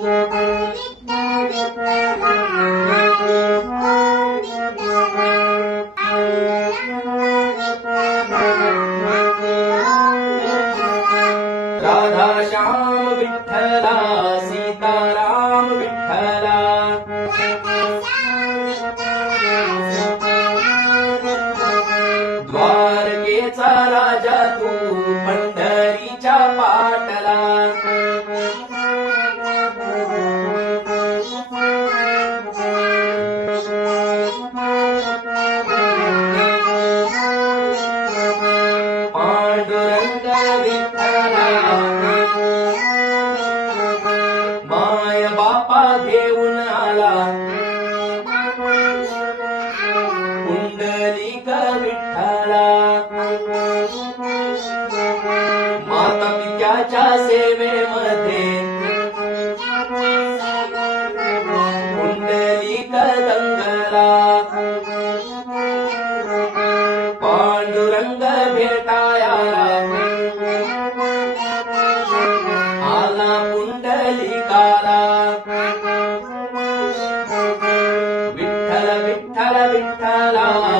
राधा श्याम विठ्ठला सीताराम विठ्ठला द्वारकेचा राजा तू पंढरीच्या पाटला पांडुरंग विठ्ठला माय बापा घेऊन आला पुंडलिक विठ्ठला माता पित्याच्या सेवेमध्ये पुंडलिक दंगला पांडुरंग भेटाया आला पुंडलिकाला विठ्ठल विठ्ठल विठ्ठला